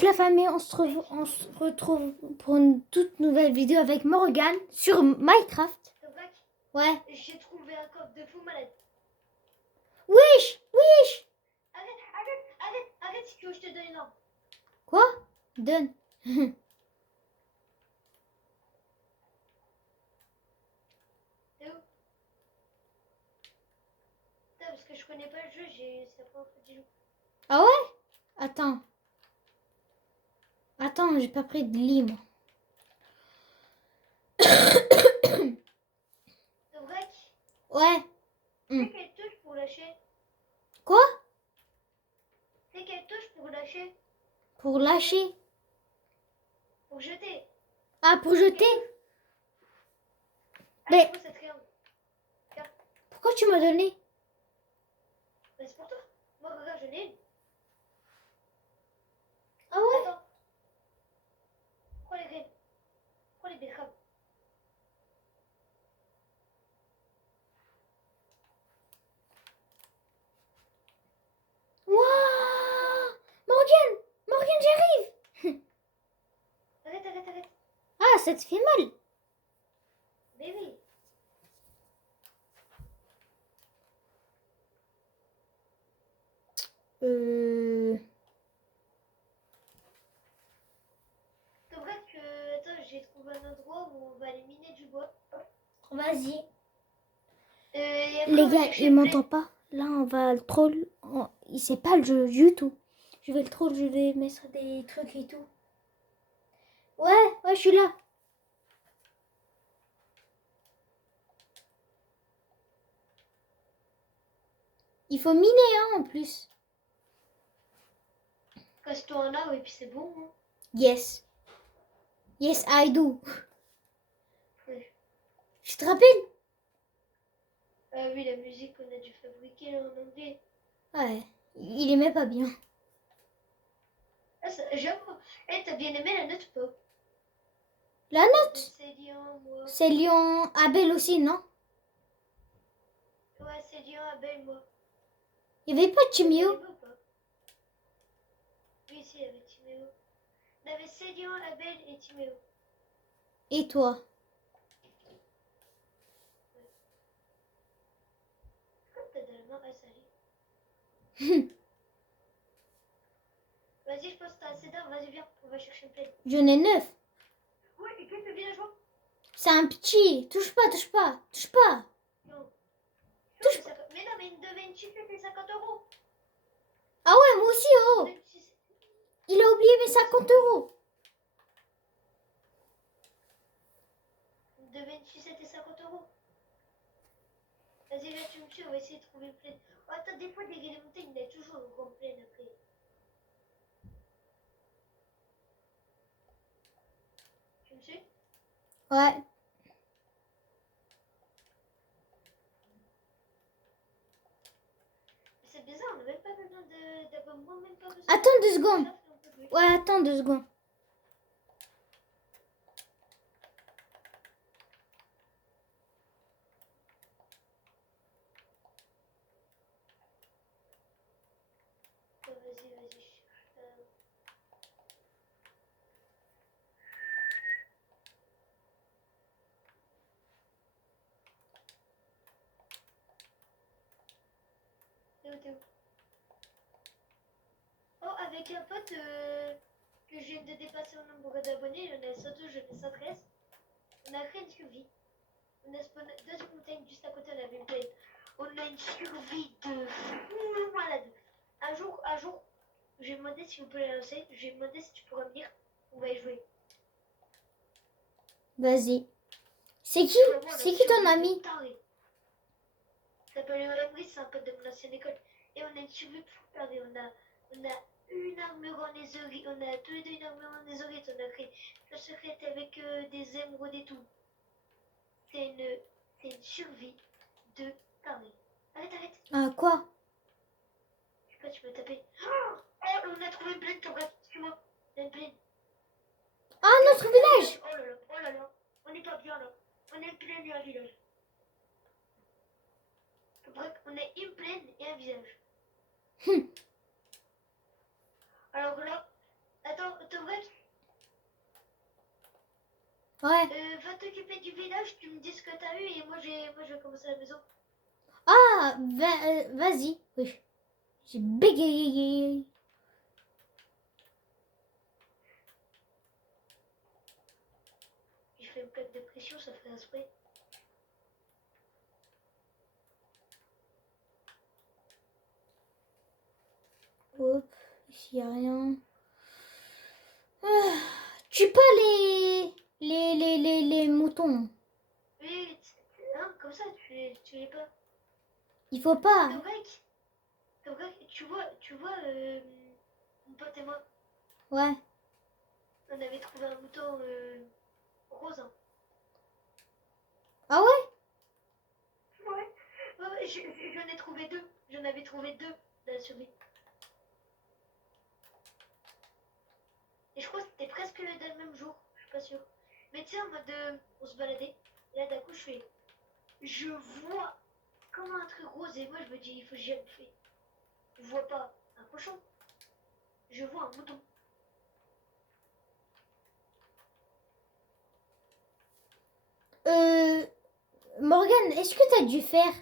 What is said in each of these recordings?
Wesh la famille, on se retrouve pour une toute nouvelle vidéo avec Morgan sur Minecraft. Ouais. J'ai trouvé un coffre de fou malade. Wesh, wesh. Arrête, si tu veux, je te donne une arme. Quoi? Donne. T'es où? Putain, parce que je connais pas le jeu, c'est la première fois que j'y joue. Ah ouais? Attends. Attends, j'ai pas pris de lit, moi. C'est vrai que... Ouais. C'est quelle touche pour lâcher? Quoi? C'est quelle touche pour lâcher? Pour lâcher. Pour jeter. Ah, pour jeter? Ah, Mais- c'est quoi cette triangle? Pourquoi tu m'as donné? Bah, c'est pour toi. Moi, regarde, j'en ai une. Ah ouais? Attends. Pourquoi les graines? Pourquoi les betteraves? Waouh! Morgan, j'arrive! Arrête. Ah, ça te fait mal. Mais oui. C'est vrai que... Attends, j'ai trouvé un endroit où on va aller miner du bois. Vas-y. Et après, Les on va gars, chercher il le blé. m'entend pas. Là, on va le troll. Il sait pas le jeu du tout. Je vais le troll, je vais mettre des trucs et tout. Ouais, je suis là. Il faut miner, hein, en plus. Casse-toi en arbre et puis c'est bon. Hein. Yes. Yes, I do. Ouais. Je te rappelle? Ah oui, la musique qu'on a dû fabriquer là, en anglais. Ouais, il aimait pas bien. Ah, j'avoue. Eh, t'as bien aimé la note ou pas? La note? C'est Lyon, moi. C'est Lyon Abel aussi, non? Ouais, c'est Lyon, Abel, moi. Il y avait pas de Timéo? Ou pas? Oui, si, il y avait Timéo. On avait Célian, Abel et Timéo. Et toi? Pourquoi t'as de la main à salir? Vas-y, je pense que t'as assez d'or. Vas-y, viens, on va chercher une plaine. J'en ai 9. Ouais, et qu'est-ce que villageois? C'est un petit. Touche pas. Non. Touche Mais non, mais une de 26, c'était 50 €. Ah ouais, moi aussi, oh. 26. Il a oublié mes 50 euros. Une de 26, c'était 50 €. Vas-y, là, tu me tues, on va essayer de trouver une plaine. Oh, attends, des fois, des montagnes, il y a toujours une grande plaine après. Tu me suis? Ouais. C'est bizarre, on n'a même pas besoin d'abonnement, même pas besoin. Attends 2 secondes. Ouais, attends 2 secondes. Vas-y. T'es où? Oh, avec un pote que je viens de dépasser au nombre d'abonnés, on a 112, je fais 113. On a créé une survie. On a spawné deux montagnes juste à côté, on avait une plaine. On a une survie de fou malade. Un jour, j'ai demandé si on peut la lancer. J'ai demandé si tu pourrais venir. On va y jouer. Vas-y. C'est qui? C'est qui ton ami? Il s'appelle Emery, c'est un pote de mon ancienne école. Et on a une survie de fou taré. On a une armure en netherite. On a tous les deux une armure en netherite. On a créé le secret avec des émeraudes et tout. C'est une survie de taré. Arrête. Ah, quoi? Je sais pas, tu m'as tapé. Oh, on a trouvé une plaine, ton gars. Suis-moi. Il y a une plaine. Ah, notre village! Oh là là. On n'est pas bien là. On a une plaine et un village. Bref, on a une plaine et un village. Alors là, attends, Ouais. Va t'occuper du village, tu me dis ce que t'as eu et moi je vais commencer la maison. Ah, vas-y. Oui. J'ai bégayé. Je fais une plaque de pression, ça fait un spray. Hop, ici y a rien. Ah, tue pas les moutons. Oui, hein, comme ça, tu es pas. Il faut pas. Togrek, tu vois, mon pote et moi, Ouais. on avait trouvé un mouton rose. Hein. Ah ouais? Ouais. Ouais, j'en ai trouvé deux. J'en avais trouvé deux dans la survie. Et je crois que c'était presque dans le même jour. Je suis pas sûre. Mais tu sais, en mode on se baladait. Et là, d'un coup, je vois comme un truc rose. Et moi, je me dis, il faut que j'y aille. Je vois pas un cochon. Je vois un mouton. Morgane, est-ce que t'as dû faire?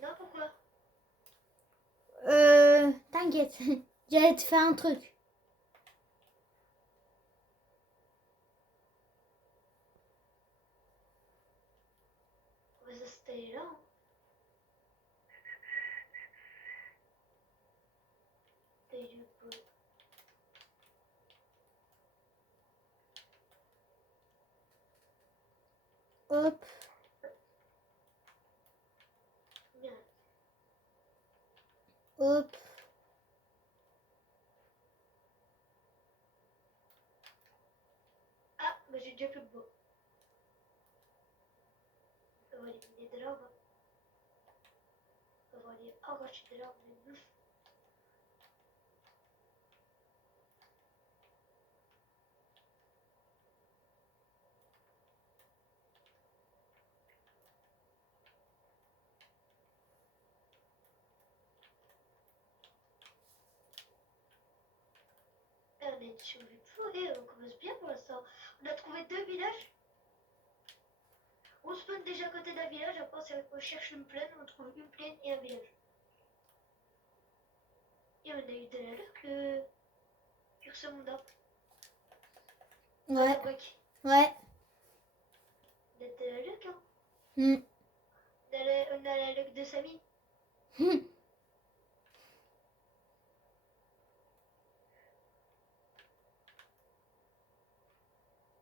Non, pourquoi? T'inquiète. J'allais te faire un truc. On va s'installer là. Hein. Taille du pot. Hop, Bien. hop. Ah, bah j'ai déjà plus de bois. On va éliminer de l'arbre. On va aller arracher de l'arbre. Mais bouffe. Et on est survécu. Et on commence bien pour l'instant. On a trouvé deux villages. On spawn déjà à côté d'un village. Après, on cherche une plaine. On trouve une plaine et un village. Et on a eu de la luck sur ce monde. Ouais, Brick. ouais. On a de la luck. Hein. Hmm. On a la luck de Samy. Hmm.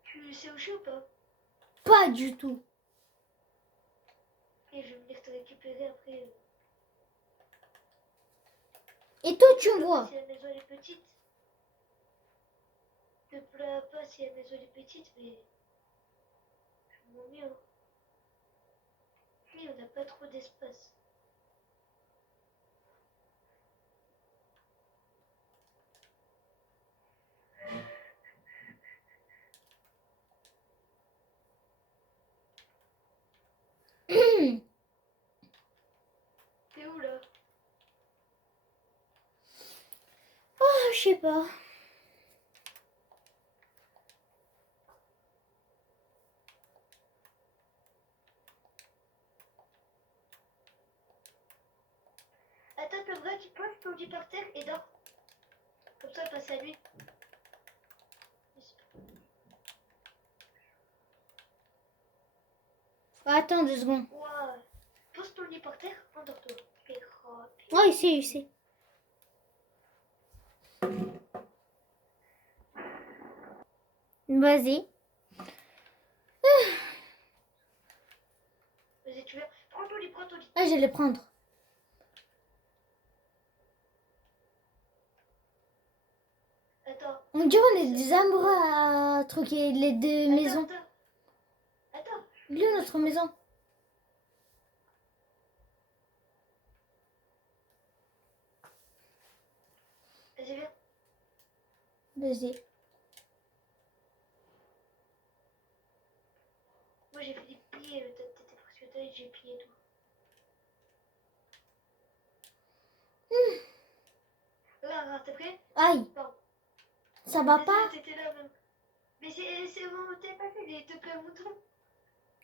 Tu sais où je suis ou pas? Pas du tout. Et je vais venir te récupérer après. Et toi, tu Je me sais pas vois. si la maison elle est petite. Je te plains pas si la maison elle est petite, mais je m'en mieux. Hein. Oui, on n'a pas trop d'espace. T'es où là? Oh, je sais pas. Attends, le vrai, tu poses ton lit par terre et dors. Comme ça, on passe à lui. Attends 2 secondes. Ouah. Pose ton lit par terre, endors-toi. Et rapide. Oh, ici, ici. Vas-y. Vas-y, tu viens. Prends ton lit, prends ton lit. Ah, je vais les prendre. Attends. On dirait on est des amoureux à truquer les deux maisons. Attends. Il est où notre maison? Vas-y, viens. Vas-y. Moi, j'ai fait des pliés. T'étais presque taille, j'ai plié tout. Là, t'es prêt? Aïe, Non. ça va pas? T'étais là même. Mais c'est mon téléphone, il est tout plein de moutons.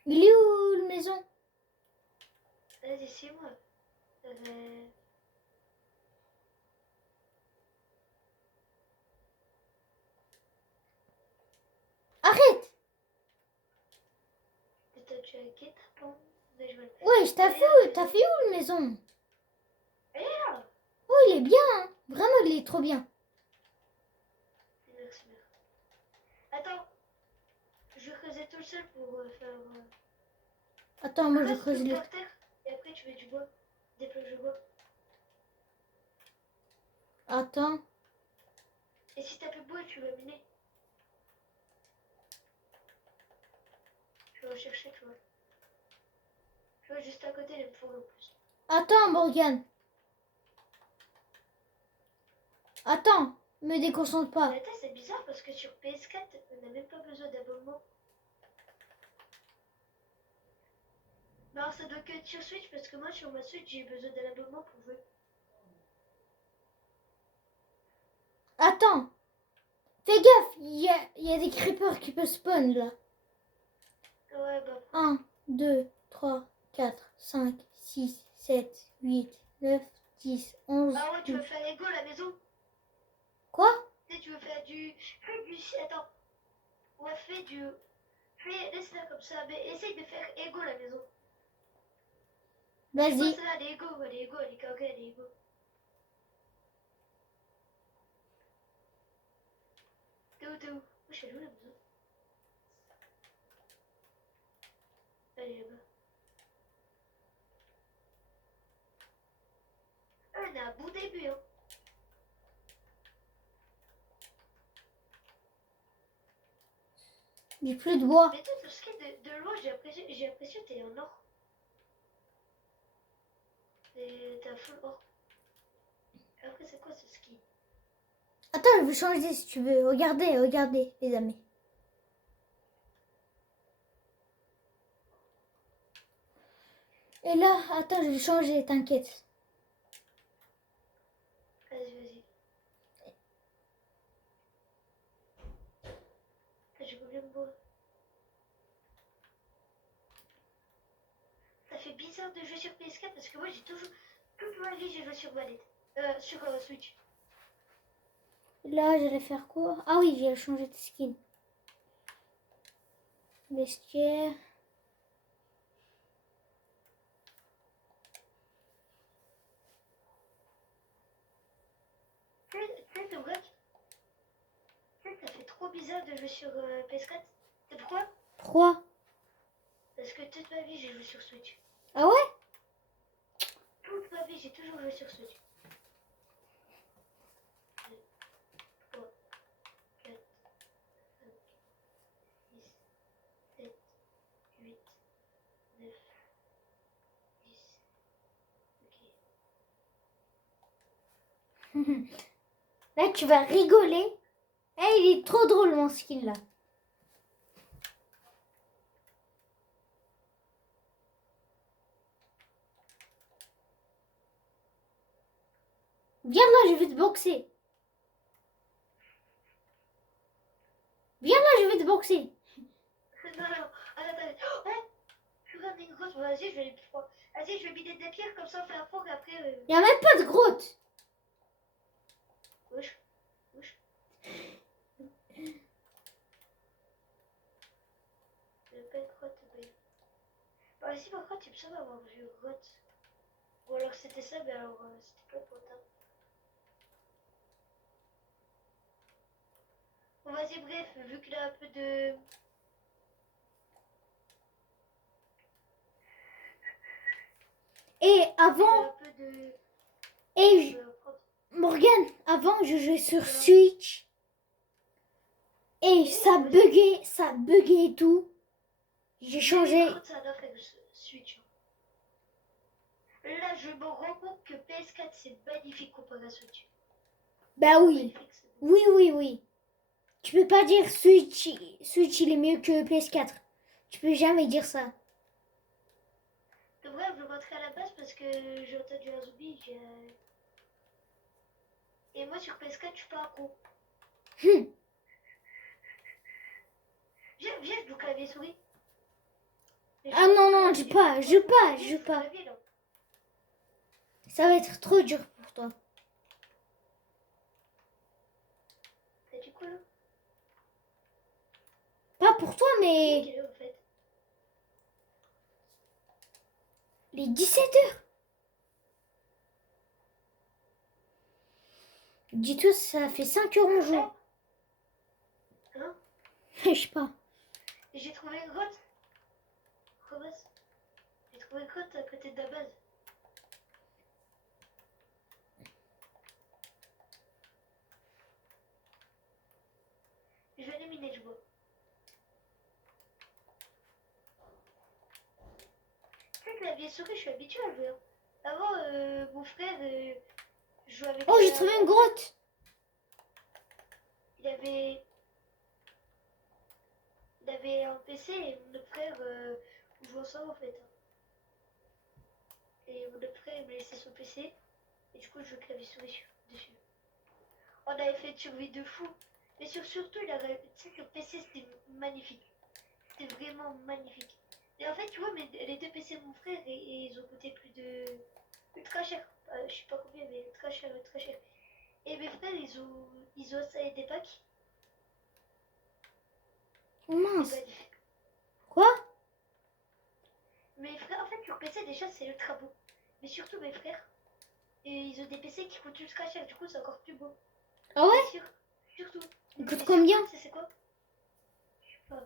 Il est où, la maison? Vas-y, c'est moi. Arrête! Peut-être tu as un guet-apens. Mais je vois. Ouais, t'as fait où, la maison? Elle est là. Oh, il est bien, hein. Vraiment, il est trop bien. Merci, merci. Attends. Je creusais tout seul pour faire. Attends, moi, je creuse tout les... par terre. Et après, tu mets du bois. Des planches de bois. Attends. Et si t'as plus de bois, tu vas miner. Je vais rechercher, tu vois. Tu vois, juste à côté, il me faut en plus. Attends, Morgane. Attends, me déconcentre pas. Mais attends, c'est bizarre parce que sur PS4, on n'a même pas besoin d'abonnement. Mais alors, ça doit que être sur Switch parce que moi, sur ma Switch, j'ai besoin d'un abonnement pour jouer. Attends. Fais gaffe, il y a des creepers qui peuvent spawn, là. Ouais, bah. 1, 2, 3, 4, 5, 6, 7, 8, 9, 10, 11, Ah ouais, tu veux 12. faire Lego la maison? Quoi? Tu sais, tu veux faire du. Fais du. Attends. Ouais, fais du. Laisse-la comme ça. Mais essaye de faire Ego la maison. Je Vas-y. pense là, les Ego, les Ego, les Kage, les Ego. T'es où, t'es où? Moi, je suis où la maison? Elle est là-bas. Ah, on a un bon début, hein. J'ai plus de bois. Mais toi, tout ce qui est de loin, j'ai l'impression que t'es en or. T'as full or. Après, c'est quoi ce ski? Attends, je vais changer si tu veux. Regardez, regardez, les amis. Et là, attends, je vais changer, t'inquiète. Vas-y, vas-y. J'ai combien de bois? Ça fait bizarre de jouer sur PS4 parce que moi, j'ai toujours. Toute ma vie, j'ai joué sur manette. Sur Switch. Là, j'allais faire quoi? Ah oui, j'ai changé de skin. Vestiaire. Tu sais, ton bloc, ça fait trop bizarre de jouer sur PS4. C'est pourquoi? Pourquoi? Parce que toute ma vie, j'ai joué sur Switch. Ah ouais? Toute ma vie, j'ai toujours joué sur Switch. 2, 3, 4, 5, 6, 7, 8, 9, 10. Ok. Là, tu vas rigoler. Eh, il est trop drôle, mon skin, là. Viens là, je vais te boxer. Viens là, je vais te boxer. Non, non, attends. Oh, je suis comme une grosse. Vas-y, je vais Vas-y, je vais vider des pierres comme ça, on fait un four et après. Il n'y a même pas de grotte. Wesh. Wesh. Il n'y a pas de grotte, mais. Bah, si, par contre, il me semble avoir vu une grotte. Ou alors c'était ça, mais alors c'était pas pour ça. Bon, vas-y, bref, vu qu'il a un peu de. Et Il a avant, un peu de. et prendre. Morgane, avant, je jouais sur Switch. Et ça buguait et tout. J'ai changé. Par contre, ça doit faire Switch. Là, je me rends compte que PS4 c'est magnifique comparé à Switch. Bah oui. Magnifique, c'est bon. Oui, oui, oui. Tu peux pas dire Switch il est mieux que PS4. Tu peux jamais dire ça. De vrai, je veux rentrer à la base parce que j'ai entendu un zombie. Et moi sur PS4, je suis pas un con. Hum. viens, je joue clavier souris. Mais Ah je non, joue non, clavier- joue pas, joue pas, je joue pas. clavier, là. Ça va être trop dur pour toi. T'as dit quoi là? Pas pour toi, mais Quelle heure en fait? les 17h. Dis-toi, ça fait 5 heures en joue. Hein? Je sais pas. J'ai trouvé une grotte. Ramasse. J'ai trouvé une grotte à côté de la base. Je vais aller miner du bois. C'est que la vieille souris, je suis habituée à jouer. Hein. Avant, mon frère jouait avec. Oh, j'ai trouvé une grotte. Il avait un PC et mon autre frère jouait ensemble en fait. Et mon autre frère il m'a laissé son PC et du coup je jouais clavier souris dessus. On avait fait une survie de fou. Mais surtout, tu sais que le PC c'était magnifique. C'était vraiment magnifique. Et en fait, tu vois, mais les deux PC de mon frère, ils ont coûté plus de. Ultra cher. Je sais pas combien, mais ultra cher, ultra cher. Et mes frères, ils ont installé des packs. Oh mince. C'est magnifique. Quoi? Mes frères, en fait, leur PC déjà c'est ultra beau. Mais surtout mes frères, et ils ont des PC qui coûtent ultra cher, du coup c'est encore plus beau. Ah ouais? Bien sûr, surtout. Il coûte Mais combien? surtout, c'est quoi? Je sais pas.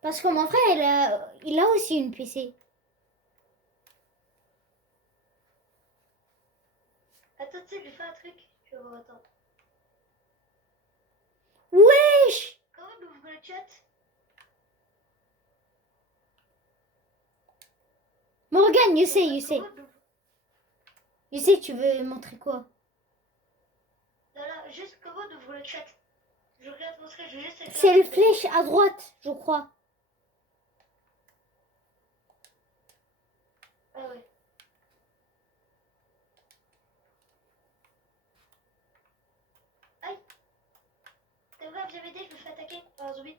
Parce que mon frère, il a aussi une PC. Attends, tu sais, je vais faire un truc. Je vais voir, attends. Wesh! Comment on ouvre le chat? Morgane, je sais, je sais. Comment on ouvre? Je sais, tu veux montrer quoi? Non, non, juste comment on ouvre le chat? Je regarde mon frère, je vais juste écrire C'est un le truc. flèche à droite, je crois. Ah ouais. Aïe! T'es grave, j'avais dit, je me fais attaquer par un zombie.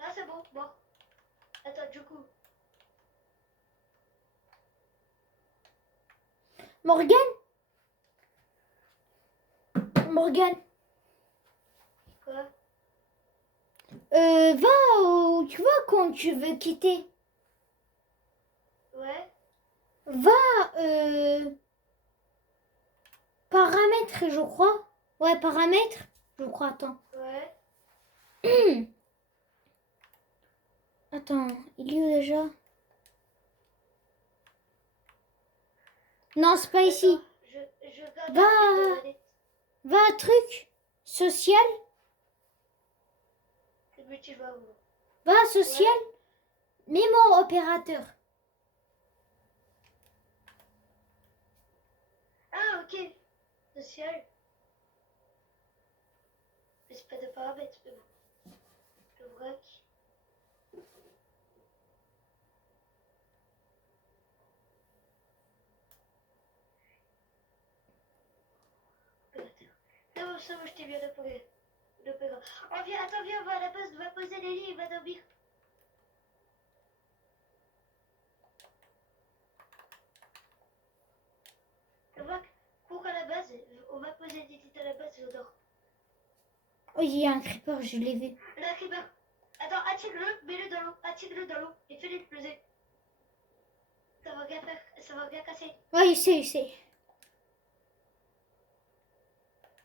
Ah, c'est bon, bon. Attends, du coup. Morgane? Morgane, Quoi? va où tu vois quand tu veux quitter. Ouais? Va, paramètres, je crois. Ouais, paramètres, je crois, attends. Ouais? Attends, il est où déjà? Non, c'est pas ici. Attends, je regarde Va. un truc dans la net. Va à truc social. C'est multijoueur. Va à social. Mémoire opérateur. Ah, ok. Social. Mais c'est pas de paramètres, mais bon. Le vrac. Opérateur. C'est bon, je t'ai bien répondu. L'opéra. Oh, viens, attends, viens, on va à la base, on va poser les lits et va dormir. Le vrac, cours à la base, on va poser des lits à la base et on dort. Oh, il y a un creeper, je l'ai vu. Là, creeper. Attends, attire-le, mets-le dans l'eau, attire-le dans l'eau et fais-le exploser. Ça va bien faire, ça va bien casser. Ouais, je sais, je sais.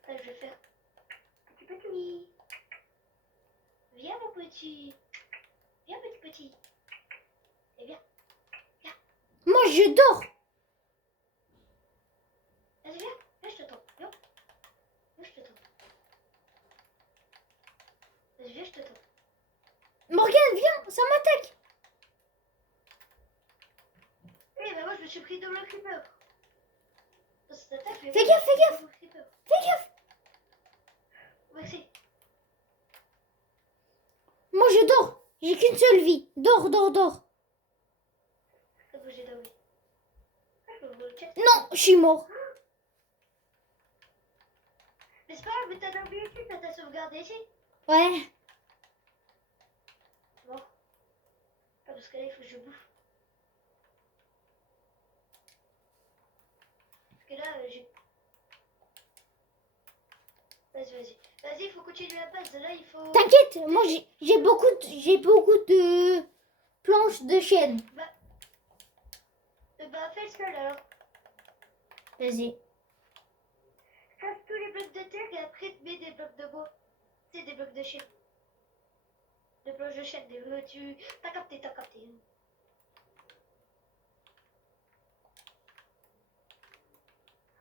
Là, je vais faire. Petit petit. Viens, mon petit. Viens, petit petit. Et viens. Moi, je dors. Vas-y, viens. Viens, je t'attends. Viens. Viens, je t'attends. Vas-y, viens, je t'attends. Morgane, viens, ça m'attaque. Eh ben moi, je me suis pris dans le creeper. Ça t'attaque, mais Fais moi, gaffe, je me suis fais pris dans le creeper. Fais gaffe. Maxi. Moi, je dors. J'ai qu'une seule vie. Dors, dors, dors. Ça va, j'ai dormi. Ah, je vais ouvrir le chat. Non, je suis mort. Mais c'est pas grave, mais t'as dans YouTube, t'as sauvegardé ici. Ouais. Bon. Ah, parce que là, il faut que je bouffe. Parce que là, j'ai... Vas-y. Vas-y, il faut continuer la passe. Là, il faut... T'inquiète, moi j'ai beaucoup de planches de chaîne. Bah, fais le seul, alors. Vas-y. Casse tous les blocs de terre et après, mets des blocs de bois. Tu sais, des blocs de chaîne. Des planches de chaîne. Tu... T'as capté.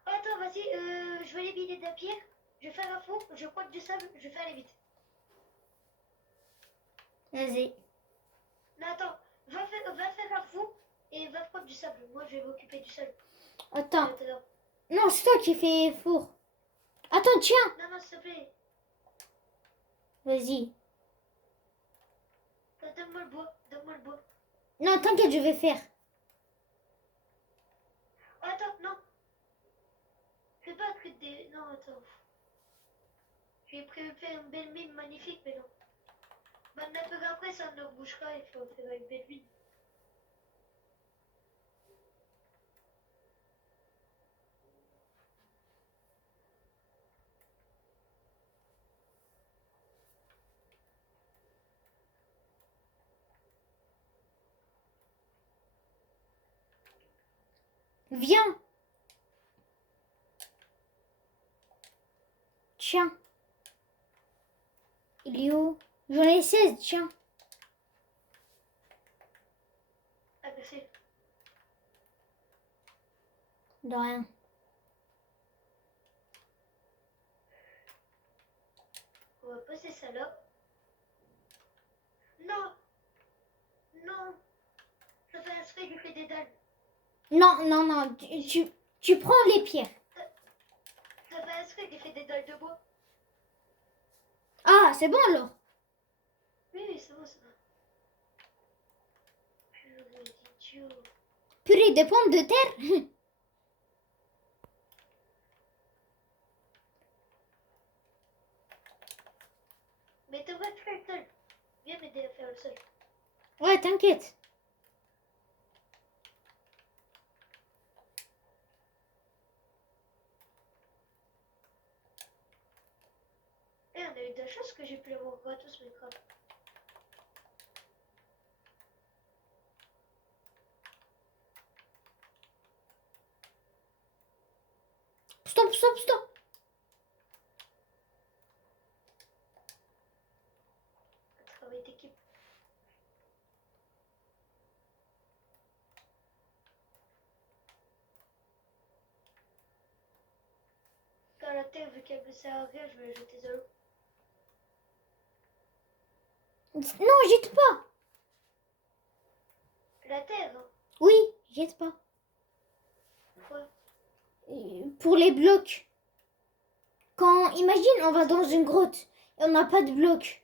Oh, attends, vas-y, je vais éliminer de la pierre. Je vais faire un four, je crois du sable, je vais faire aller vite. Vas-y. Non, attends, va faire un four et va prendre du sable. Moi, je vais m'occuper du sable. Attends. Attends. Non, c'est toi qui fais four. Attends, tiens. Non, s'il te plaît. Vas-y. Donne-moi le bois. Non, t'inquiète, je vais faire. Oh, attends, non. Fais pas un truc des... Non, attends. Je vais préparer une belle mine magnifique, mais non. Bah, un peu après, ça ne bouge pas, il faut faire une belle mine. Viens. Tiens. Il est où? J'en ai 16, tiens. Ah, merci. De rien. On va poser ça là. Non. Ça fait un spray, il fait des dalles. Non. Tu prends les pierres. Ça fait un spray, il fait des dalles de bois. Ah, c'est bon alors. Oui, c'est bon. Purée d'idiot. Purée de pommes de terre. Mais tu vas faire le sol. Viens m'aider à faire le sol. Ouais, t'inquiète. Et on a eu de la chance que j'ai pu avoir gratos Minecraft. Stop. Un travail d'équipe. Quand la terre, vu qu'elle me sert à rien, je vais la jeter dans l'eau. Non, jette pas. La terre, hein. Oui, jette pas. Pourquoi? Pour les blocs. Imagine, on va dans une grotte et on n'a pas de blocs.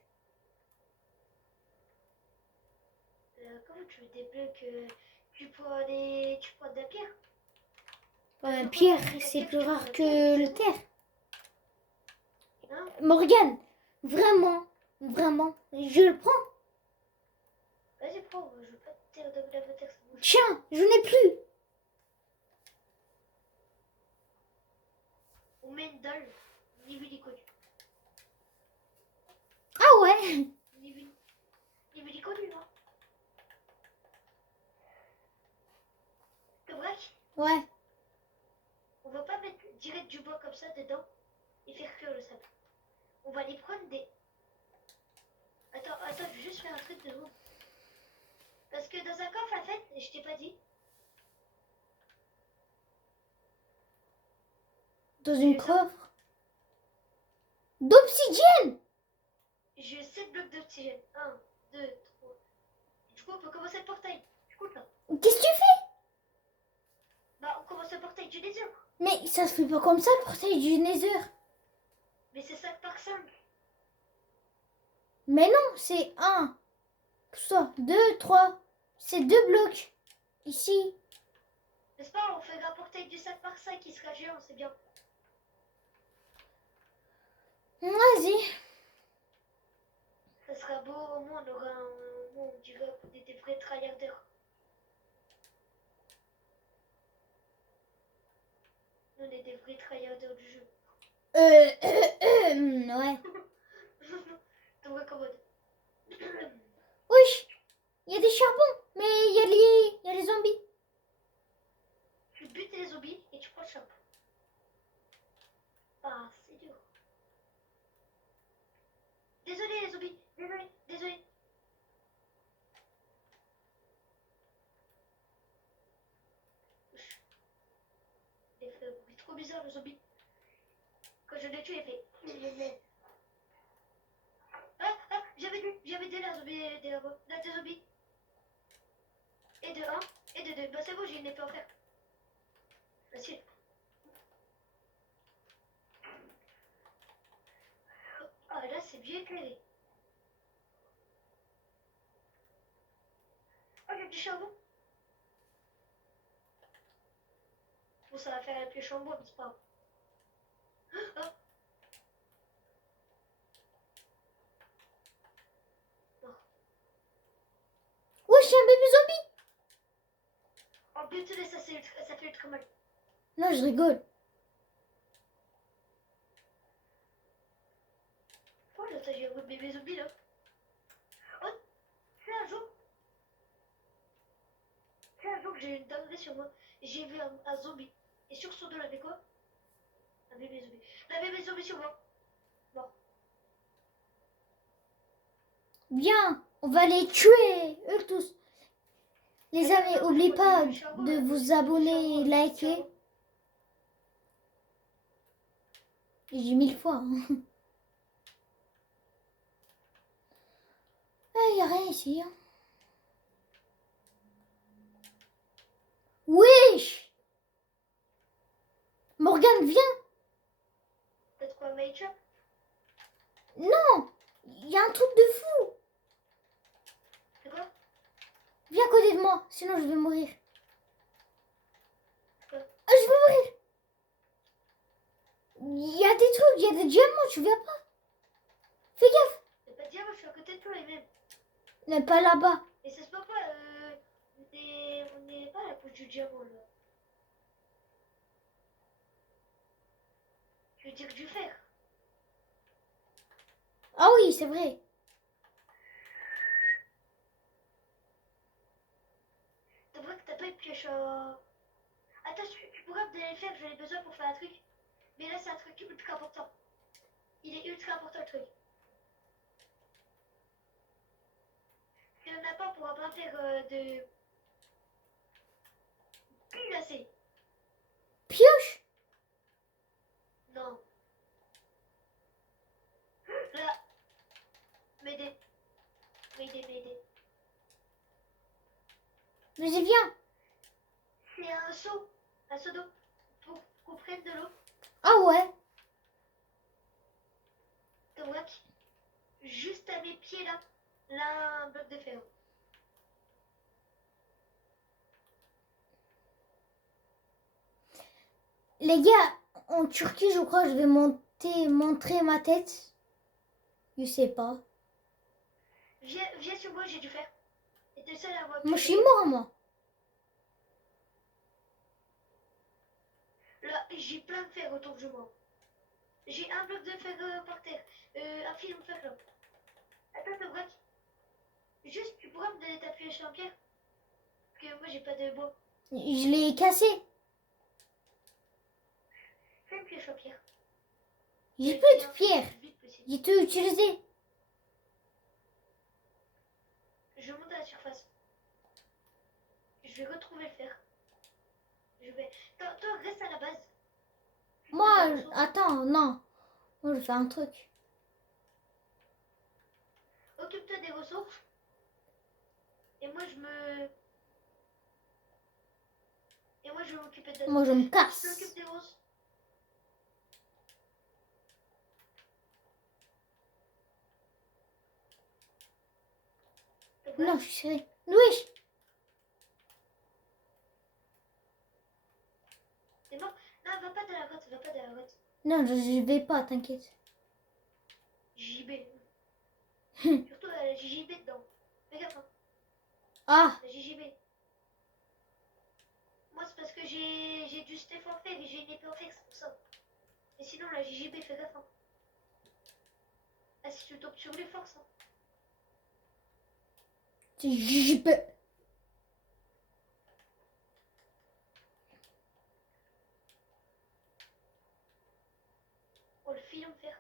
Comment tu veux des blocs tu prends de la pierre? Pierre, c'est plus rare que le terre. Hein? Morgane, vraiment, je le prends. Vas-y, prends. Je veux pas de terre de la terre, ça bouge. Tiens, je n'ai plus. On met une dalle. Ni vu ni connu. Ah ouais. Ni vu ni connu, hein. Le braque, Ouais. on va pas mettre direct du bois comme ça dedans et faire cuire le sable. On va les prendre des... Attends, je vais juste faire un truc de secondes. Parce que dans un coffre, en fait, je t'ai pas dit, Dans une coffre. D'obsidienne. j'ai 7 blocs d'oxygène. 1, 2, 3. Du coup, on peut commencer le portail. Je compte là. Qu'est-ce que tu fais? Bah, on commence le portail du Nether. Mais ça se fait pas comme ça, le portail du Nether. Mais c'est 5 par 5. Mais non, c'est 1, 2, 3. C'est 2 blocs. Ici. N'est-ce pas? On fait un portail du 5 par 5 qui sera géant, c'est bien. Vas-y. Ça sera beau, au moins on aura un... on dirait qu'on est des vrais tryharders. Nous, on est des vrais tryharders du jeu. Ouais. Donc, ouais, commode. Wesh, il y a des charbons, mais il y a les zombies. Tu butes les zombies et tu prends le charbon. Ah, c'est dur. Désolé les zombies, désolé, désolé. Il fait un bruit trop bizarre le zombie. Quand je l'ai tué, il fait... Ah, j'avais des zombies, des labos. Là, des zombies. Et de 1, et de 2. Bah c'est bon, j'ai une épée en fer. Facile. Ah, là, c'est bien éclairé. Oh, j'ai du charbon. Bon, ça va faire la pioche en bois, mais c'est pas grave. Oh, non. Wesh, il y a un bébé zombie. Oh, putain, ça fait ultra mal. Non, je rigole. Oh, là, j'ai un bébé zombie, là. Oh, c'est un jour. C'est un jour que j'ai eu une dinguerie sur moi. J'ai vu un zombie. Et sur son dos, il avait quoi? Un bébé zombie. Un bébé zombie sur moi. Bon. Bien, on va les tuer, eux tous. Les amis, n'oubliez pas de vous abonner et liker. J'ai dit 1000 fois. Il n'y a rien ici. Hein. Wesh! Morgane, viens! Peut-être quoi, Maïcha? Non! Il y a un truc de fou! C'est quoi? Viens à côté de moi, sinon je vais mourir. Quoi? Ah, je vais mourir! Il y a des trucs, il y a des diamants, tu viens pas? Fais gaffe! C'est pas dire, moi je suis à côté de toi et même. Non, pas là-bas. Et ça se peut pas, on n'est pas à la couche du diamant là. Je veux dire du fer. Ah oui, c'est vrai. C'est vrai que t'as pas une pioche à... Attends, tu pourras me donner le fer, j'en ai besoin pour faire un truc. Mais là c'est un truc ultra important. Il est ultra important le truc. Si on n'a pas, on pourra pas faire de... Plus assez. Pioche? Non. Là. M'aider. M'aider. Vas-y, viens. C'est un seau. Un seau d'eau. Pour qu'on prenne de l'eau. Ah ouais. Donc voilà. Juste à mes pieds là. Là, un bloc de fer. Les gars, en Turquie, je crois que je vais montrer ma tête. Je sais pas. Viens sur moi, j'ai du fer. Et t'es le seul à avoir Moi, je suis mort, moi. Là, j'ai plein de fer autour de moi. J'ai un bloc de fer par terre. Un filon de fer là. Attends, t'as braque. Juste, tu pourras me donner ta pioche en pierre? Parce que moi, j'ai pas de bois. Je l'ai cassé. Fais une pioche en pierre. J'ai plus de pierre. Vite possible. J'ai tout utilisé. Je monte à la surface. Je vais retrouver le fer. Je vais... Toi, reste à la base. Moi, attends, non. Moi, je fais un truc. Occupe-toi des ressources. Et moi, je me... Et moi, je vais m'occuper de la... Moi, je me Je casse. m'occupe des ressources. Non, je suis serré. Wesh. T'es mort? Non, va pas dans la grotte, va pas dans la grotte. Non, je vais pas, t'inquiète. Surtout la JJB dedans. Fais gaffe, hein. Ah, La JJB. Moi, c'est parce que j'ai du Steph en fer et j'ai une épée en fer, c'est pour ça. Mais sinon, la JJB, fais gaffe, hein. Ah, si tu tombes sur les forces, hein. c'est JP. Oh, le fil en fer.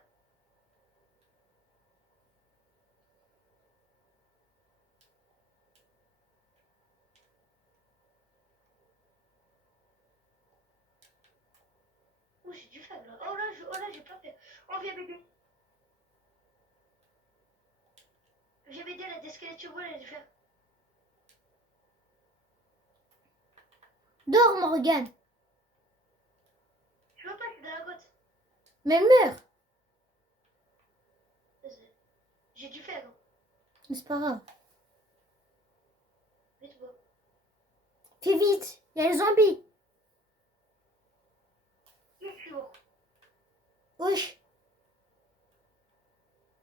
Oh, j'ai du fer là. Oh là, j'ai pas fait. Oh, viens m'aider. Viens m'aider là, des squelettes sur moi, là, du fer. Dors, Morgane. Je vois pas, je suis dans la grotte. Mais meurs. Vas-y. J'ai du fer, hein. C'est pas grave. Vite-moi. Fais vite. Il y a les zombies. Il est jour. Wesh.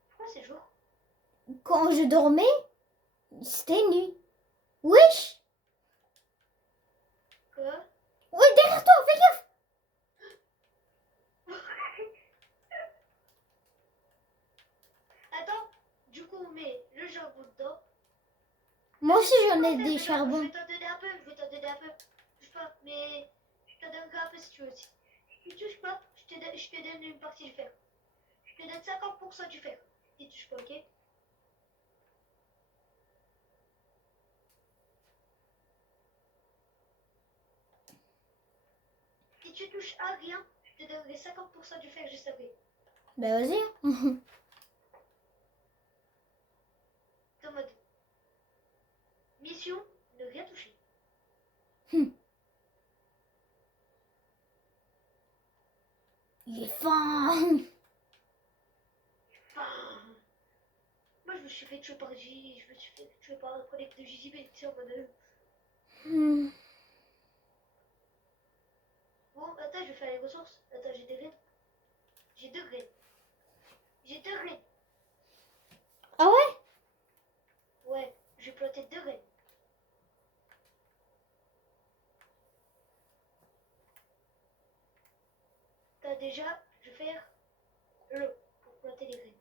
Pourquoi c'est jour? Quand je dormais, c'était nuit. Wesh. Quoi? Oui, derrière toi, fais gaffe. Attends, du coup, on met le charbon dedans. Moi aussi, j'en ai Je des vais charbons. t'en donner un peu, je vais t'en donner un peu. Touche pas, mais je t'en donnerai un peu si tu veux aussi. Si tu touches pas, je te donne une partie du fer. Je te donne 50% du fer. Si tu touches pas, ok? Si tu touches à rien, je te donnerai 50% du fer juste après. Bah vas-y. Hein. C'est en mode mission, ne rien toucher. Il est fin. Enfin, moi je me suis fait tuer par J, je me suis fait tuer par un collègue de JJB, tu sais, en mode. Bon, attends, je vais faire les ressources. Attends, j'ai des graines. J'ai 2 graines. J'ai 2 graines. Ah ouais? Ouais, j'ai planté 2 graines. T'as déjà, je vais faire l'eau pour planter les graines.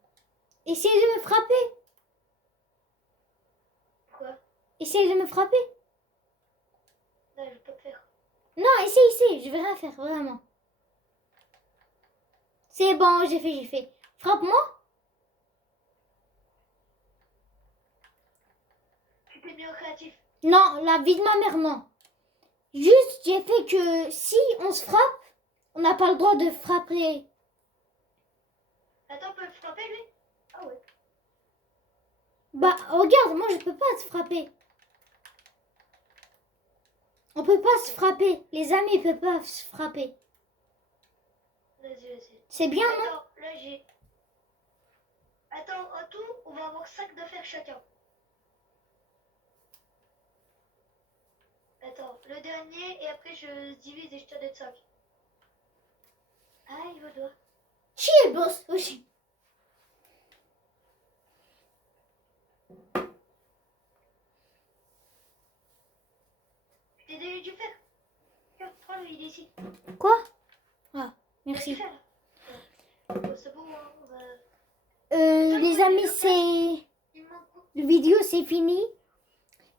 Essaye de me frapper. Pourquoi? Essaye de me frapper. Non, je vais pas te faire. Non, essaye. Je vais rien faire, vraiment. C'est bon, j'ai fait. Frappe-moi. Tu t'es mis en créatif. Non, la vie de ma mère, non. Juste, j'ai fait que si on se frappe, on n'a pas le droit de frapper. Attends, on peut le frapper lui? Ah ouais. Bah, regarde, moi, je peux pas se frapper. On peut pas se frapper. Les amis peuvent pas se frapper. Vas-y. C'est bien, non? Attends, là j'ai. Attends, en tout, on va avoir 5 de fer chacun. Attends, le dernier, et après je divise et je te donne 5. Aïe, au doigt. Chier, boss. Aussi. Je t'ai donné du fer. Tiens, prends-le, il est ici. Quoi? Ah, Du merci. fer. Ouais. Bon, c'est bon, hein, on va. Les amis, c'est... Il me manque quoi? La vidéo, c'est fini.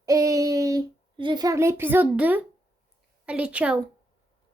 Et je vais faire l'épisode 2. Allez, ciao.